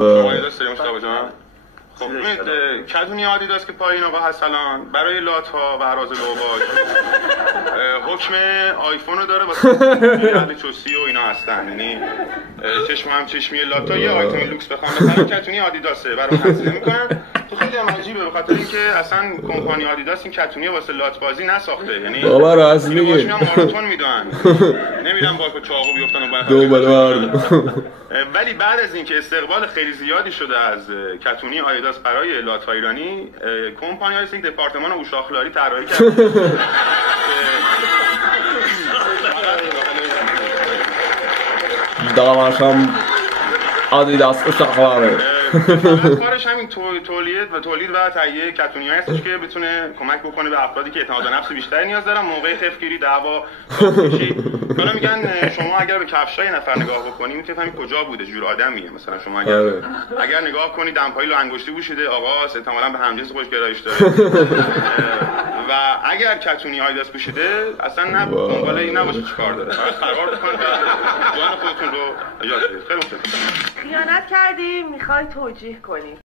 خب کتونی آدیداس که پایین آقا هستلان برای لات ها و اراز لوباج حکم آیفون رو داره واسه اهل چوسی و اینا هستن، یعنی چشم هم چشمی لات ها یه آیتم لوکس بخوام بخرن کتونی آدیداسه برای تنظیم میکنن. تو خیلی هم عجیبه بخاطر اینکه اصلا کمپانی آدیداس این کتونی واسه لات بازی نساخته، یعنی بابا راست میگی میگن ماراتون میدن نمیرن با چاقو بیفتن و ولی بعد از اینکه استقبال خیلی زیادی شده از کتونی آدیداس برای لات ایرانی، کمپانی های دپارتمان اوشاخلاری طراحی کرد داماشم آدیداس اوشاخلاری کارش همین تولید و تهیه کتونی هستش که بتونه کمک بکنه به افرادی که اعتماد نفس بیشتری نیاز دارن موقع خفگیری، دعوا، خودکشی. حالا میگن شما اگر به کفشای نفر نگاه بکنی میتونید فهمید کجا بوده، جور آدمیه. مثلا شما اگر نگاه کنی دمپایی لو انگشتی پوشیده، آقاست، احتمالاً به همجنس خوش گرایش داره و اگر کتونی آدیداس پوشیده اصلا نه دنبال این نباشه چیکار داره، فقط فرار بکنید جان خودتون رو نجات بدید. خیلی متشکرم. خیانت کردی، میخوای توجیه کنی.